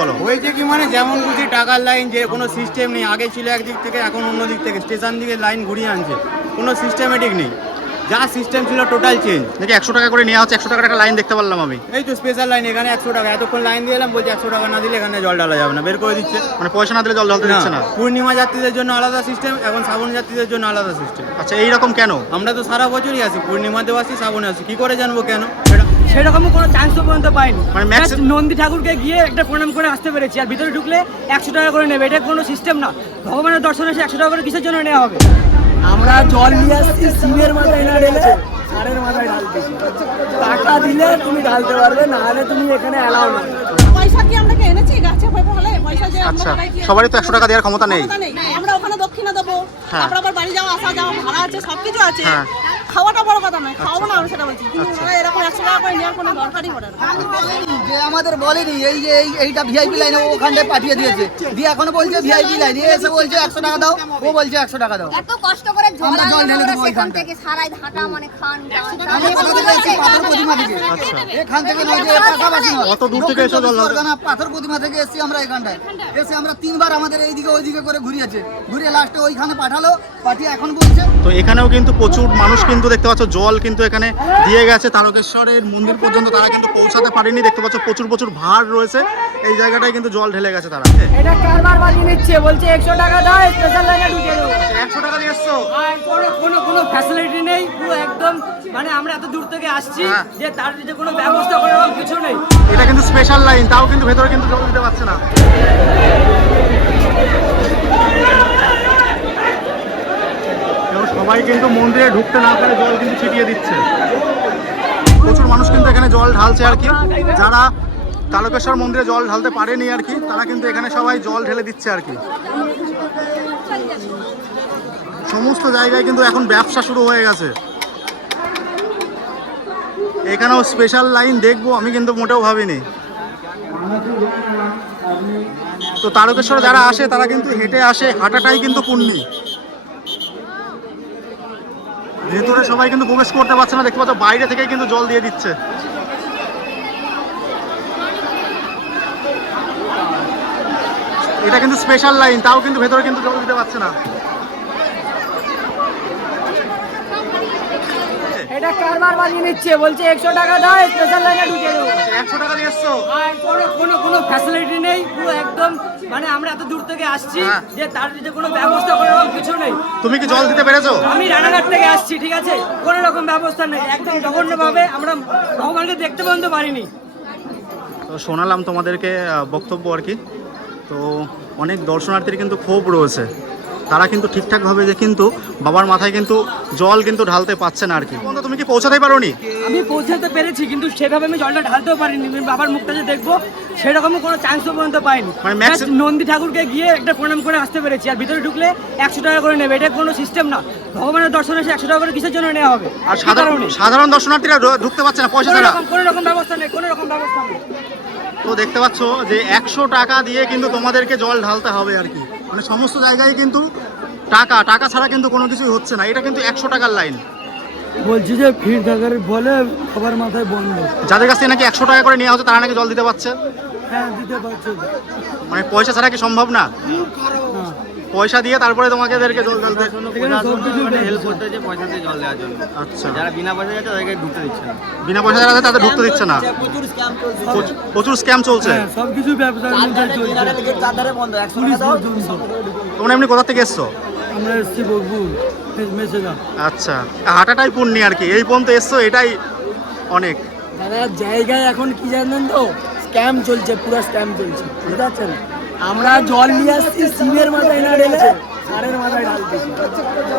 বলো? হয়েছে কি মানে যেমন খুশি টাকার লাইন, যে কোনো সিস্টেম নেই। আগে ছিল একদিক থেকে, এখন অন্য দিক থেকে স্টেশন দিকে লাইন ঘুরিয়ে আনছে, কোনো সিস্টেমেটিক নেই। যা সিস্টেম ছিল টোটাল চেঞ্জ। দেখি 100 টাকা করে নেওয়া হচ্ছে, 100 টাকার একটা লাইন দেখতে পারলাম আমি। এই তো স্পেশাল লাইন, এখানে 100 টাকা। এতক্ষণ লাইন দিয়ে এলাম, বলছে 100 টাকা না দিলে এখানে জল ঢালা যাবে না, বের করে দিচ্ছে। মানে পয়সা না দিলে জল ঢালতে দিচ্ছে না? পূর্ণিমা যাত্রীদের জন্য আলাদা সিস্টেম, এখন শ্রাবণ যাত্রীদের জন্য আলাদা সিস্টেম। আচ্ছা, এইরকম কেন? আমরা তো সারা বছরই আসি, পূর্ণিমাতেও আসি, শ্রাবণে আসি, কি করে জানবো কেন? সেরকম কোনো চান্সও পর্যন্ত পাইনি। মানে নন্দী ঠাকুরকে গিয়ে একটা প্রণাম করে আসতে পেরেছি, আর ভিতরে ঢুকলে 100 টাকা করে নেবে। এটা কোনো সিস্টেম না। ভগবানের দর্শনে এসে 100 টাকা করে কিসের জন্য নেওয়া হবে? আমরা জল নিয়ে আসছি সিমের মাথায় না ঢেলে সারের মাথায় ঢালতেছি। টাকা দিলে তুমি ঢালতে পারবে, না হলে তুমি এখানে অ্যালাউ না। পয়সা কি আমরা এনেছি গাছে ফলে পয়সা যে আমরা আচ্ছা, সবাই কি সবারই তো 100 টাকা দেওয়ার ক্ষমতা নেই। আমরা ওখানে দক্ষিণা দেবো, হ্যাঁ। তারপর আবার বাড়ি যাওয়া আসা যাওয়া ভাড়া আছে, সবকিছু আছে। হ্যাঁ। খাওয়াটা বড় কথা নয়, খাওয়াবো না আমরা সেটা বলছি, কিন্তু ওরা এরকম 100 টাকা করে নেওয়ার কোনো দরকারই পড়ে না। যে আমাদের বলেনি এই যে এইটা ভিআইপি লাইনে ওখানটায় পাঠিয়ে দিয়েছে, দিয়ে এখনো বলছে ভিআইপি লাইনে, এসে বলছে 100 টাকা দাও, ও বলছে 100 টাকা দাও। এত কষ্ট করে জল আমরা জল আনলাম, ঢেলে আমরা দেবো সেখান ওইখানটায়। থেকে সারাই ঢাকা মানে খান আমি এখান থেকে এসেছি পাথর প্রতিমা থেকে। এখান থেকে নয় যে পাশাপাশি নয়, কত দূর থেকে এসে জল ঢালতে? দক্ষিণ পাথর প্রতিমা থেকে এসেছি আমরা এখানটায়। এসে আমরা 3বার আমাদের এইদিকে ওইদিকে করে ঘুরিয়েছে, ঘুরিয়ে লাস্টে ওইখানে পাঠালো, পাঠিয়ে এখন বলছে। তো এখানেও কিন্তু প্রচুর মানুষ কিন্তু দেখতে পাচ্ছ জল কিন্তু এখানে দিয়ে গেছে তারকেশ্বরের মন্দির পর্যন্ত, তারা কিন্তু পৌঁছাতে পারেনি। দেখতে পাচ্ছ প্রচুর প্রচুর ভাড় রয়েছে এই জায়গাটায়, কিন্তু জল ঢেলে গেছে তারা। এটা কারবার বানিয়ে নিচ্ছে, বলছে 100 টাকা দাও, স্পেশাল লাইনে ঢুকে দেবো। 100 টাকা দিয়ে এসছো? আর কোনো ফ্যাসিলিটি নেই, পুরো একদম মানে আমরা এত দূর থেকে আসছি হ্যাঁ। যে তার যে কোনো ব্যবস্থা করার কিছু নেই। এটা কিন্তু স্পেশাল লাইন, তাও কিন্তু ভেতরে কিন্তু জল দিতে পারছে না। এবং সবাই কিন্তু মন্দিরে ঢুকতে না পারে জল কিন্তু ছিটিয়ে দিচ্ছে। প্রচুর মানুষ কিন্তু এখানে জল ঢালছে আর কি, যারা তারকেশ্বর মন্দিরে জল ঢালতে পারেনি আর কি, তারা কিন্তু এখানে সবাই জল ঢেলে দিচ্ছে আর কি। সমস্ত জায়গায় কিন্তু এখন ব্যবসা শুরু হয়ে গেছে। এখানেও স্পেশাল লাইন দেখবো আমি কিন্তু মোটেও ভাবিনি। তো তারকেশ্বরে যারা আসে তারা কিন্তু হেঁটে আসে, হাঁটাটাই কিন্তু পুণ্যি। ভেতরে সবাই কিন্তু প্রবেশ করতে পারছে না, দেখতে পাচ্ছ বাইরে থেকে কিন্তু জল দিয়ে দিচ্ছে। এটা কিন্তু স্পেশাল লাইন, তাও কিন্তু ভেতরে কিন্তু জল দিতে পারছে না। এটা কারবার বানিয়ে নিচ্ছে, বলছে 100 টাকা দাও, স্পেশাল লাইনে ঢুকে দেবো। 100 টাকা দিয়ে এসছো? আর কোনো ফ্যাসিলিটি নেই, পুরো একদম মানে আমরা এত দূর থেকে আসছি হ্যাঁ। যে তার যে কোনো ব্যবস্থা করার কিছু নেই। তুমি কি জল দিতে পেরেছো? আমি রানাঘাট থেকে আসছি, ঠিক আছে, কোনো রকম ব্যবস্থা নেই, একদম জঘন্যভাবে আমরা ভগবানকে দেখতে পর্যন্ত পারিনি। তো শোনালাম তোমাদেরকে বক্তব্য আর কি। তো অনেক দর্শনার্থীর কিন্তু ক্ষোভ রয়েছে, তারা কিন্তু ঠিকঠাকভাবে যে কিন্তু বাবার মাথায় কিন্তু জল কিন্তু ঢালতে পারছে না আর কি। তুমি কি পৌঁছাতেই পারোনি? আমি পৌঁছাতে পেরেছি, কিন্তু সেভাবে আমি জলটা ঢালতেও পারিনি। আমি বাবার মুখটা যে দেখবো সেরকম কোনো চান্সও পর্যন্ত পাইনি। মানে Just নন্দী ঠাকুরকে গিয়ে একটা প্রণাম করে আসতে পেরেছি, আর ভিতরে ঢুকলে 100 টাকা করে নেবে। এটা কোনো সিস্টেম না। ভগবানের দর্শনে এসে 100 টাকা করে কিসের জন্য নেওয়া হবে? আর সাধারণ দর্শনার্থীরা ঢুকতে পারছে না পয়সা ছাড়া। কোনো রকম ব্যবস্থা নেই, কোনো রকম ব্যবস্থা নেই। তো দেখতে পাচ্ছ যে 100 টাকা দিয়ে কিন্তু তোমাদেরকে জল ঢালতে হবে আর কি। মানে সমস্ত জায়গায় কিন্তু টাকা ছাড়া কিন্তু কোনো কিছুই হচ্ছে না। এটা কিন্তু 100 টাকার লাইন। বলছি যে ভিড় থাকার বলে সবার মাথায় বন্ধ। যাদের কাছ থেকে নাকি 100 টাকা করে নেওয়া হচ্ছে তারা নাকি জল দিতে পারছে। হ্যাঁ, দিতে পারছে। মানে পয়সা ছাড়া কি সম্ভব না? পয়সা দিয়ে তারপরে তোমাদেরকে জল ঢালতে। হেল্প করতে হচ্ছে পয়সা দিয়ে জল দেওয়ার জন্য। আচ্ছা, যারা বিনা পয়সা যাচ্ছে তাদেরকে ঢুকতে দিচ্ছে না। বিনা পয়সা যারা আছে তাদের ঢুকতে দিচ্ছে না। প্রচুর স্ক্যাম চলছে। সবকিছু ব্যবসার মধ্যে চলছে। তোমরা এমনি কোথা থেকে এসছো? আমরা এসছি বকবুল মেসেদা। আচ্ছা, হাঁটাটাই পুণ্যি আর কি। এই পর্যন্ত এসছো, এটাই অনেক। দাদা জায়গায় এখন কি জানেন তো, স্ক্যাম চলছে, পুরো স্ক্যাম চলছে, বুঝতে পারছেন? আমরা জল নিয়ে আসছি সিমের মাথায় না ঢেলে সারের মাথায় ঢালতেছি।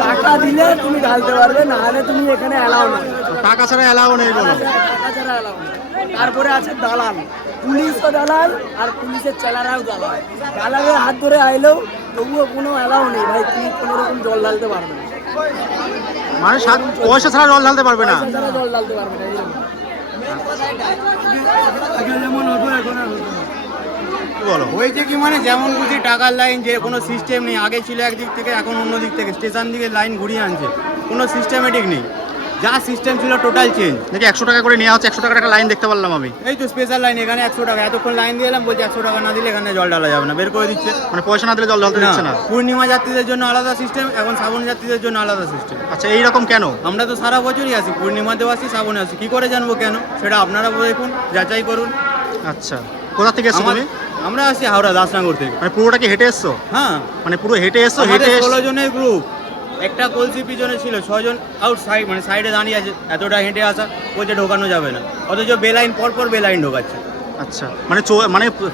টাকা দিলে তুমি ঢালতে পারবে, না হলে তুমি এখানে অ্যালাউ না। টাকা ছাড়া এলাও নেই বলো? টাকা ছাড়া অ্যালাউ না। তারপরে আছে দালাল, পুলিশও দালাল আর পুলিশের চেলারাও দালাল। দালালের হাত ধরে আইলেও তবুও কোনো অ্যালাউ নেই ভাই, তুমি কোনো রকম জল ঢালতে পারবে না। মানে পয়সা ছাড়া জল ঢালতে পারবে না? পয়সা ছাড়া জল ঢালতে পারবে না। আগে যেমন হতো এখন আর হতো না। বলো। হয়েছে কি মানে যেমন খুশি টাকার লাইন, যে কোনো সিস্টেম নেই। আগে ছিল একদিক থেকে, এখন অন্য দিক থেকে স্টেশন দিকে লাইন ঘুরিয়ে আনছে, কোনো সিস্টেমেটিক নেই। যা সিস্টেম ছিল টোটাল চেঞ্জ। দেখি 100 টাকা করে নেওয়া হচ্ছে, 100 টাকার একটা লাইন দেখতে পারলাম আমি। এই তো স্পেশাল লাইন, এখানে 100 টাকা, এতক্ষণ লাইন দিয়ে এলাম, বলছে 100 টাকা না দিলে এখানে জল ঢালা যাবে না, বের করে দিচ্ছে। মানে পয়সা না দিলে জল ঢালতে দিচ্ছে না। পূর্ণিমা যাত্রীদের জন্য আলাদা সিস্টেম, এখন শ্রাবণ যাত্রীদের জন্য আলাদা সিস্টেম। আচ্ছা, এইরকম কেন? আমরা তো সারা বছরই আসি, পূর্ণিমাতেও আসি, শ্রাবণে আসি, কি করে জানবো কেন সেটা আপনারা দেখুন, যাচাই করুন। আচ্ছা, কোথা থেকে এসছো তুমি? আমরা আসি হাওড়া দাসনগর থেকে। মানে পুরোটা কি হেঁটে এসছো? হ্যাঁ, মানে পুরো হেঁটে এসছো? হেঁটে হেঁটে 16 জনের গ্রুপ, একটা কলসি পিছনে ছিল, 6 জন আউটসাইড মানে সাইডে দাঁড়িয়ে আছে, এতটা হেঁটে আসা, বলছে ঢোকানো যাবে না, অথচ বেলাইন পর বেলাইন ঢোকাচ্ছে। আচ্ছা, মানে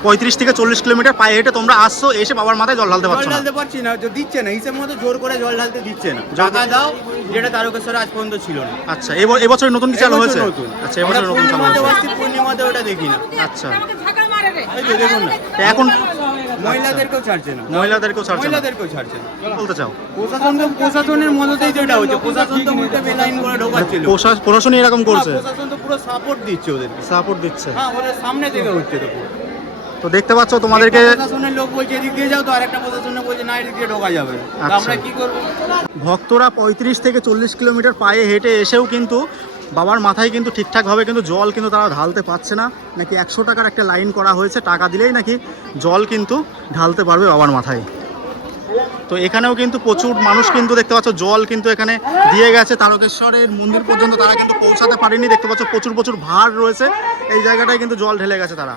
35 থেকে 40 কিলোমিটার পায়ে হেঁটে তোমরা আসছো, এসে বাবার মাথায় জল ঢালতে জল পারছো না? ঢালতে পারছি না, তো দিচ্ছে না, হিসেব মতো জোর করে জল ঢালতে দিচ্ছে না। টাকা দাও, যেটা তারকেশ্বরে আজ পর্যন্ত ছিল না। আচ্ছা, এবছর নতুন কি চালু হয়েছে? নতুন। আচ্ছা, এবছর নতুন চালু পূর্ণিমাতে হয়েছে। আসছি, পূর্ণিমাতে ওটা দেখি না। আচ্ছা, এই তো দেখুন না, তো এখন মহিলাদেরকেও ছাড়ছে না, মহিলাদেরকেও ছাড়ছে না? মহিলাদেরকেও ছাড়ছে না। বলতে চাও? প্রশাসনের মদতেই তো এটা হচ্ছে, প্রশাসন তো উল্টে বেলাইন করে ঢোকাচ্ছিল। প্রশাসনই এরকম করছে? প্রশাসন তো পুরো সাপোর্ট দিচ্ছে ওদেরকে। সাপোর্ট দিচ্ছে? হ্যাঁ, ওদের সামনে থেকে হচ্ছে তো পুরো। তো দেখতে পাচ্ছ তোমাদেরকে, একটা প্রশাসনের লোক বলছে এদিক দিয়ে যাও, তো আরেকটা প্রশাসনের বলছে না এদিক দিয়ে ঢোকা যাবে না। তো আচ্ছা। আমরা কি করবো? ভক্তরা 35 থেকে 40 কিলোমিটার পায়ে হেঁটে এসেও কিন্তু বাবার মাথায় কিন্তু ঠিকঠাকভাবে কিন্তু জল কিন্তু তারা ঢালতে পারছে না। নাকি 100 টাকার একটা লাইন করা হয়েছে, টাকা দিলেই নাকি জল কিন্তু ঢালতে পারবে বাবার মাথায়। তো এখানেও কিন্তু প্রচুর মানুষ কিন্তু দেখতে পাচ্ছ, জল কিন্তু এখানে দিয়ে গেছে তারকেশ্বরের মন্দির পর্যন্ত, তারা কিন্তু পৌঁছাতে পারেনি। দেখতে পাচ্ছ প্রচুর ভার রয়েছে এই জায়গাটায়, কিন্তু জল ঢেলে গেছে তারা।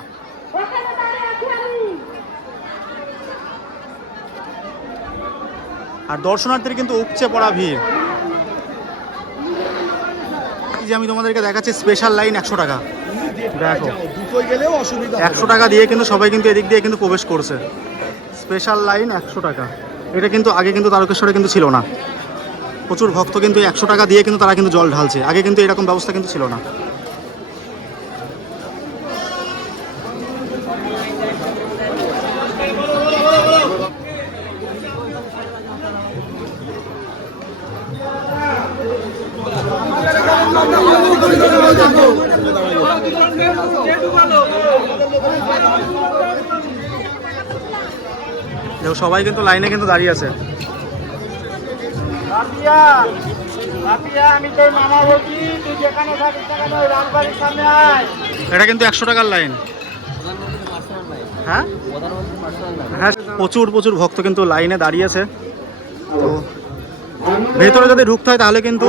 আর দর্শনার্থীর কিন্তু উপচে পড়া ভিড়। এই যে আমি তোমাদেরকে দেখাচ্ছি স্পেশাল লাইন 100 টাকা, দেখো 100 টাকা দিয়ে কিন্তু সবাই কিন্তু এদিক দিয়ে কিন্তু প্রবেশ করছে। স্পেশাল লাইন 100 টাকা, এটা কিন্তু আগে কিন্তু তারকেশ্বরে কিন্তু ছিল না। প্রচুর ভক্ত কিন্তু 100 টাকা দিয়ে কিন্তু তারা কিন্তু জল ঢালছে, আগে কিন্তু এরকম ব্যবস্থা কিন্তু ছিল না। দেখো সবাই কিন্তু লাইনে কিন্তু দাঁড়িয়ে আছে। এটা কিন্তু 100 টাকার লাইন। হ্যাঁ হ্যাঁ, প্রচুর ভক্ত কিন্তু লাইনে দাঁড়িয়েছে। তো ভেতরে যদি ঢুকতে হয় তাহলে কিন্তু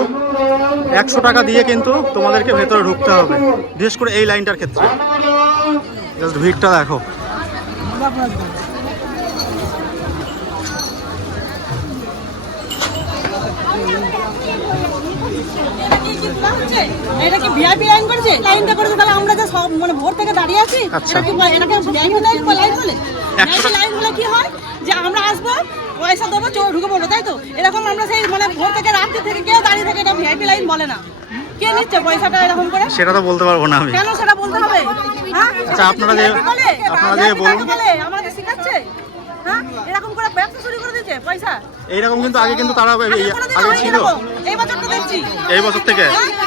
100 টাকা দিয়ে কিন্তু তোমাদেরকে ভেতরে ঢুকতে হবে, বিশেষ করে এই লাইনটার ক্ষেত্রে। জাস্ট ভিড়টা দেখো। এটা কি ভিআইপি লাইন করেছে? লাইনটা করেছে, তাহলে আমরা যে সব মানে ভোর থেকে দাঁড়িয়ে আছি, আচ্ছা। এটা কি এটাকে ভিআইপি লাইন বলে? 100 টাকা লাইন হলে কি হয় যে আমরা আসবো, পয়সা দেবো, ঢুকে পড়বো, তাই তো? এরকম আমরা সেই মানে ভোর থেকে রাত্রি থেকে কেউ দাঁড়িয়ে থাকে, এটা ভিআইপি লাইন বলে না। কে নিচ্ছে পয়সাটা এরকম করে? সেটা তো বলতে পারবো না আমি। কেন সেটা বলতে হবে? হ্যাঁ, আচ্ছা, আপনারা যে বলুন, আমাদের শিখাচ্ছে। হ্যাঁ, এরকম করে ব্যবসা শুরু করে দিয়েছে পয়সা। এইরকম কিন্তু আগে কিন্তু তারা আগে ছিল। এই বছর তো দেখছি, এই বছর থেকে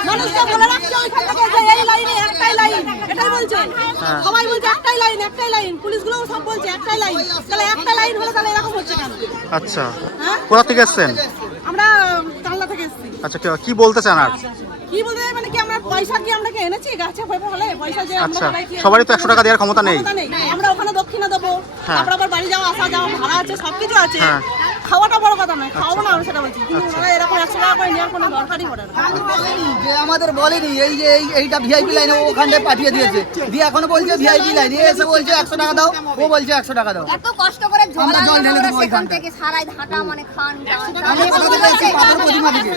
মানুষকে বলে রাখছে ওইখান থেকে যে এই লাইনে একটাই লাইন, এটাই বলছে। সবাই বলছে একটাই লাইন, পুলিশগুলোও সব বলছে একটাই লাইন। তাহলে একটা লাইন হলে তাহলে এরকম হচ্ছে কেন? আচ্ছা, হ্যাঁ, কোথা থেকে এসছেন? আমরা কালনা থেকে এসেছি। আচ্ছা, কি বলতে চান? আর কি বলতে মানে কি, আমরা পয়সা কি আমরা কি এনেছি গাছে হলে পয়সা যে আমরা আচ্ছা, সবাই কি সবারই তো 100 টাকা দেওয়ার ক্ষমতা নেই। আমরা ওখানে দক্ষিণা দেবো, হ্যাঁ। তারপর আবার বাড়ি যাওয়া আসা যাওয়া ভাড়া আছে, সবকিছু আছে। হ্যাঁ। খাওয়াটা বড় কথা নয়, খাওয়াবো না আমরা সেটা বলছি, কিন্তু ওরা এরকম 100 টাকা করে নেওয়ার কোনো দরকারই পড়ে না। যে আমাদের বলেনি এই যে এইটা ভিআইপি লাইনে ওখানটায় পাঠিয়ে দিয়েছে, দিয়ে এখনো বলছে ভিআইপি লাইন, এসে বলছে 100 টাকা দাও, ও বলছে 100 টাকা দাও। এত কষ্ট করে জল আমরা জল আনলে ঢেলে ওরা দেবো সেখান ওইখানটায়। থেকে সারাই হাঁটা মানে খান আমি কোথা থেকে এসেছি? পাথর প্রতিমা থেকে।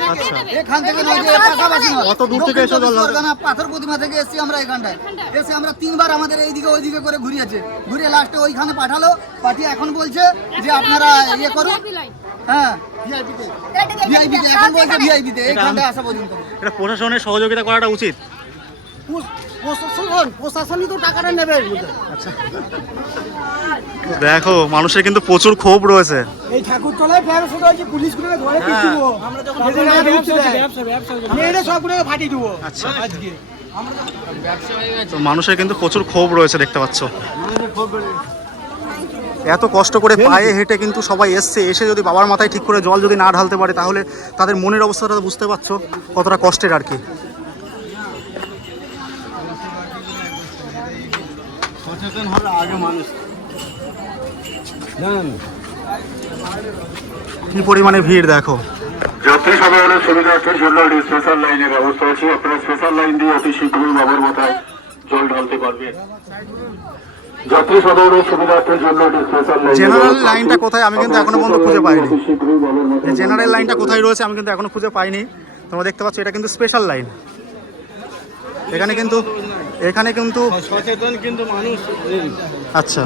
এখান থেকে নয় যে পাশাপাশি নয়। কত দূর থেকে এসে জল ঢালতে? পরগনা পাথর প্রতিমা থেকে এসেছি আমরা এখানটায়। এসে আমরা 3বার আমাদের এইদিকে ওইদিকে করে ঘুরিয়েছে, ঘুরিয়ে লাস্টে ওইখানে পাঠালো, পাঠিয়ে এখন বলছে যে আপনারা ইয়ে করুন। হ্যাঁ, ভিআইপিতে এখন বলছে ভিআইপিতে এইখানটায় আসা পর্যন্ত। এটা প্রশাসনের সহযোগিতা করাটা উচিত। প্রশাসনই তো টাকাটা নেবে। আচ্ছা, দেখো মানুষের কিন্তু প্রচুর ক্ষোভ রয়েছে। এই ঠাকুরতলায় ব্যবসা হয়েছে, পুলিশগুলো ঘরে পিছু দেবো, আমরা যখন সবগুলো ফাটিয়ে দেবো আচ্ছা, আজকে। তো মানুষের কিন্তু প্রচুর ক্ষোভ রয়েছে দেখতে পাচ্ছ। এত কষ্ট করে পায়ে হেঁটে কিন্তু সবাই এসছে, এসে যদি বাবার মাথায় ঠিক করে জল যদি না ঢালতে পারে তাহলে তাদের মনের অবস্থাটা বুঝতে পারছো কতটা কষ্টের আর কি। সচেতন হলে আগে মানুষ জানেন কি পরিমাণে ভিড় দেখো। যাত্রী সাধারণের সুবিধার্থের জন্য একটি স্পেশাল লাইনের ব্যবস্থা আছে। আপনারা স্পেশাল লাইন দিয়ে অতি শীঘ্রই বাবার মাথায় জল ঢালতে পারবেন। যাত্রী সাধারণের সুবিধার্থের জন্য একটি স্পেশাল লাইন। জেনারেল লাইনটা কোথায় আমি কিন্তু এখনো পর্যন্ত খুঁজে পাইনি। জেনারেল লাইনটা কোথায় রয়েছে আমি কিন্তু এখনো খুঁজে পাইনি। তোমরা দেখতে পাচ্ছ এটা কিন্তু স্পেশাল লাইন। এখানে কিন্তু সচেতন কিন্তু মানুষ আচ্ছা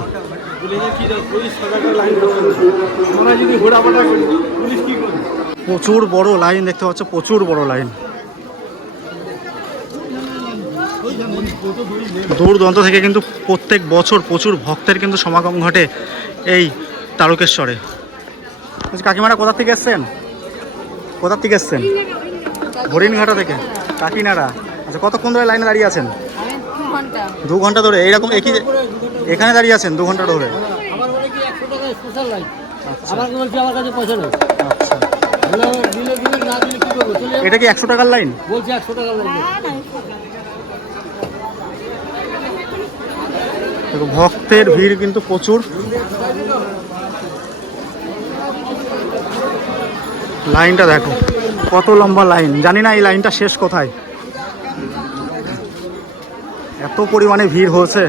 প্রচুর বড় লাইন দেখতে পাচ্ছ, প্রচুর বড় লাইন। দূর দূরান্ত থেকে কিন্তু প্রত্যেক বছর প্রচুর ভক্তের কিন্তু সমাগম ঘটে এই তারকেশ্বরে। কাকিমারা কোথা থেকে এসছেন? কোথা থেকে এসছেন? হরিণঘাটা থেকে। কাকিনাড়া। আচ্ছা, কতক্ষণ ধরে লাইনে দাঁড়িয়ে আছেন? 2 ঘন্টা ধরে এইরকম একই এখানে দাঁড়িয়ে আছেন 2 ঘন্টা ধরে? এটা কি 100 টাকার লাইন? দেখো ভক্তের ভিড় কিন্তু প্রচুর। লাইনটা দেখো কত লম্বা লাইন, জানি না এই লাইনটা শেষ কোথায়। এত পরিমাণে ভিড় হয়েছে।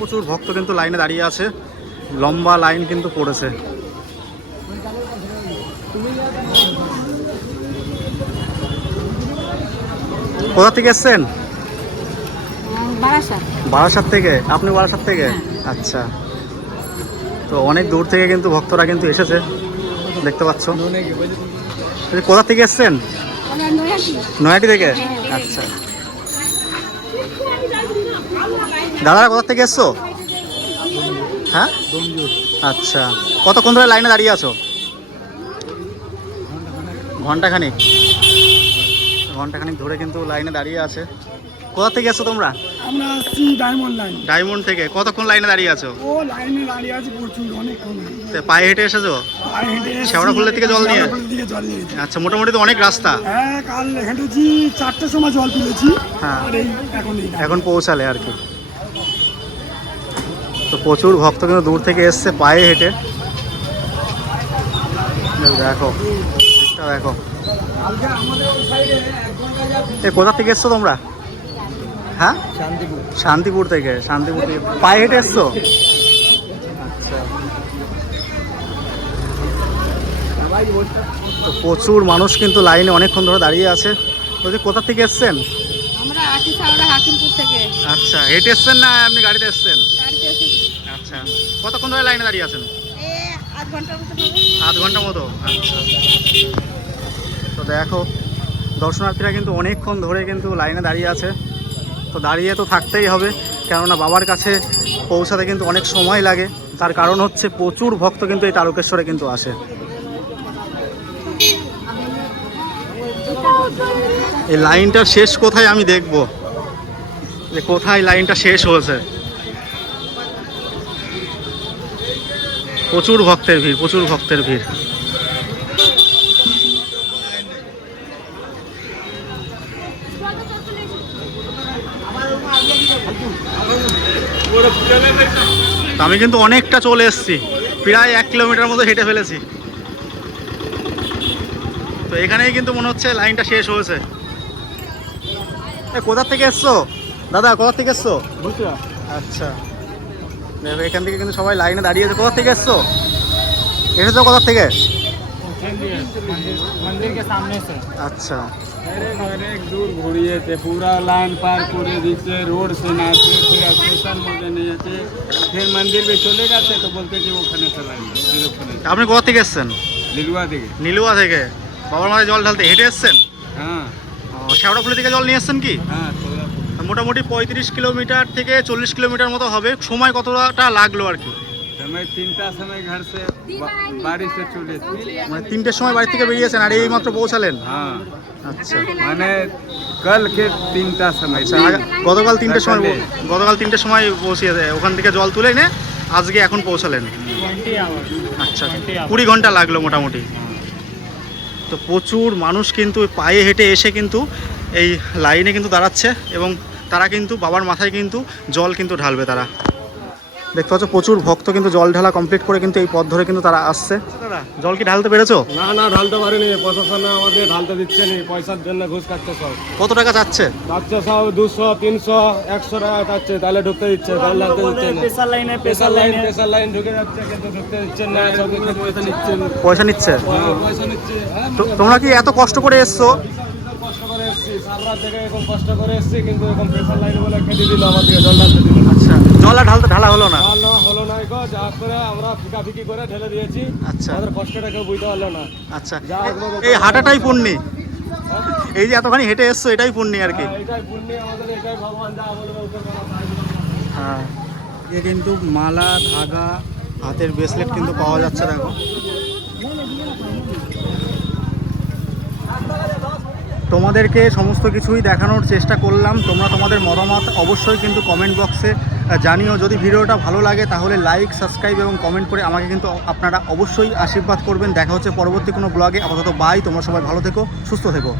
প্রচুর ভক্ত কিন্তু লাইনে দাঁড়িয়ে আছে, লম্বা লাইন কিন্তু পড়েছে। কোথা থেকে এসছেন? বারাসাত থেকে। আপনি বারাসাত থেকে? আচ্ছা, তো অনেক দূর থেকে কিন্তু ভক্তরা কিন্তু এসেছে দেখতে পাচ্ছ। কোথা থেকে এসছেন? নয়াটি থেকে। আচ্ছা, দাদারা কোথা থেকে এসছো? হ্যাঁ, আচ্ছা, কতক্ষণ ধরে লাইনে দাঁড়িয়ে আছো? ঘন্টাখানিক ধরে কিন্তু লাইনে দাঁড়িয়ে আছে। কোথা থেকে এসছো তোমরা? আমরা আসছি ডায়মন্ড লাইন। ডায়মন্ড থেকে। কতক্ষণ লাইনে দাঁড়িয়ে আছো? ও লাইনে দাঁড়িয়ে আছে প্রচুর, অনেকক্ষণ। পায়ে হেঁটে এসেছো? পায়ে হেঁটে এসেছি। শেওড়াফুলের থেকে জল নিয়ে? শেওড়াফুলের দিকে জল নিয়েছি। আচ্ছা, মোটামুটি তো অনেক রাস্তা। হ্যাঁ, কাল হেঁটেছি 4টার সময় জল তুলেছি। হ্যাঁ, আর এই এখন পৌঁছালে আর কি। তো প্রচুর ভক্ত কিন্তু দূর থেকে এসছে পায়ে হেঁটে। দেখো দিকটা দেখো। কোথা থেকে এসছো তোমরা? হ্যাঁ, শান্তিপুর থেকে। পায়ে হেঁটে এসছো? আচ্ছা, তো প্রচুর মানুষ কিন্তু লাইনে অনেকক্ষণ ধরে দাঁড়িয়ে আছে। বলছি কোথা থেকে এসছেন? আমরা হাকিমপুর থেকে। আচ্ছা, হেঁটে এসছেন না আপনি গাড়িতে এসছেন? গাড়িতে এসেছি। আচ্ছা, কতক্ষণ ধরে লাইনে দাঁড়িয়ে আছেন? আধ ঘন্টার মতো হবে। আধ ঘন্টা মতো। আচ্ছা, তো দেখো দর্শনার্থীরা কিন্তু অনেকক্ষণ ধরে কিন্তু লাইনে দাঁড়িয়ে আছে। তো দাঁড়িয়ে তো থাকতেই হবে, কেননা বাবার কাছে পৌঁছাতে কিন্তু অনেক সময় লাগে। তার কারণ হচ্ছে প্রচুর ভক্ত কিন্তু এই তারকেশ্বরে কিন্তু আসে। এই লাইনটার শেষ কোথায় আমি দেখব, যে কোথায় লাইনটা শেষ হয়েছে। প্রচুর ভক্তের ভিড়। আমি কিন্তু অনেকটা চলে এসেছি, প্রায় 1 কিলোমিটার মতো হেঁটে ফেলেছি। তো এখানেই কিন্তু মনে হচ্ছে লাইনটা শেষ হয়েছে। কোথা থেকে এসছো দাদা? কোথা থেকে এসছো? আচ্ছা, দেখো এখান থেকে কিন্তু সবাই লাইনে দাঁড়িয়ে আছে। কোথা থেকে এসছো? কোথা থেকে? मंदिर के सामने से। अच्छा, एक दूर घूरिए थे, पूरा लाइन पार पूरे दीजिए, रोड से नाचे, फिर स्टेशन मुझे नहीं आते, फिर मंदिर में चले जाते तो बोलते कि वो खाने से लाइन। আপনি কোথা থেকে এসছেন? लिलुआ दिखे। নীলুয়া থেকে। বাবার মাথায় জল ঢালতে হেঁটে এসছেন? हाँ শেওড়াফুলি থেকে জল নিয়ে এসছেন কি? हाँ, थोड़ा মোটামুটি 35 কিলোমিটার থেকে 40 কিলোমিটার মতো হবে। সময় কতটা লাগলো আর কি? समय 3टा समय घर से बारिश से चले थे। মানে 3টের সময় বাড়ি থেকে বেরিয়েছেন আর এই মাত্র পৌঁছালেন? हाँ আচ্ছা मैंने कल के 3टा समय আচ্ছা গতকাল 3টের সময় পৌঁছিয়ে ওখান থেকে জল তুলে এনে আজকে এখন পৌঁছালেন। আচ্ছা 20 ঘন্টা লাগলো মোটামুটি। তো প্রচুর মানুষ কিন্তু পায়ে হেঁটে এসে কিন্তু এই লাইনে কিন্তু দাঁড়াচ্ছে এবং তারা কিন্তু বাবার মাথায় কিন্তু জল কিন্তু ঢালবে। তারা দেখতে পাচ্ছ প্রচুর ভক্ত কিন্তু জল ঢালা কমপ্লিট করে কিন্তু এই পথ ধরে কিন্তু তারা আসছে। দাদা জল কি ঢালতে পেরেছো? না না ঢালতে পারিনি, প্রশাসন আমাদের ঢালতে দিচ্ছে নি, পয়সার জন্য ঘুষ খাচ্ছে সব। কত টাকা যাচ্ছে? যাচ্ছে সব 200, 300, 100 টাকা যাচ্ছে, তাহলে ঢুকতে দিচ্ছে, জল ঢালতে দিচ্ছে না। প্রেসার লাইন ঢুকে যাচ্ছে কিন্তু ঢুকতে দিচ্ছে না, সব কিছু পয়সা নিচ্ছে। পয়সা নিচ্ছে? পয়সা নিচ্ছে। তোমরা কি এত কষ্ট করে এসছো? কষ্ট করে এসছি, সারা রাত থেকে এরকম কষ্ট করে এসছি, কিন্তু এরকম প্রেসার লাইন বলে খেতে দিল আমাদেরকে, জল ঢালতে দিল। আচ্ছা জল আর ঢালা হলো না? হলো না গো, যা করে আমরা ফিকাফিকি করে ঢেলে দিয়েছি। আচ্ছা আমাদের কষ্টটা কেউ বুঝতে পারলো না। আচ্ছা এই হাঁটাটাই পুণ্যি, এই যে এতখানি হেঁটে এসছো এটাই পুণ্যি আর কি। এটাই পুণ্য আমাদের, এটাই ভগবান যা বলবে ওকে করা। হ্যাঁ এ কিন্তু মালা ধাগা হাতের ব্রেসলেট কিন্তু পাওয়া যাচ্ছে। দেখো তোমাদেরকে সমস্ত কিছুই দেখানোর চেষ্টা করলাম। তোমরা তোমাদের মতামত অবশ্যই কিন্তু কমেন্ট বক্সে জানিও। যদি ভিডিওটা ভালো লাগে তাহলে লাইক, সাবস্ক্রাইব এবং কমেন্ট করে আমাকে কিন্তু আপনারা অবশ্যই আশীর্বাদ করবেন। দেখা হচ্ছে পরবর্তী কোনো ব্লগে। আপাতত বাই, তোমরা সবাই ভালো থেকো, সুস্থ থেকো।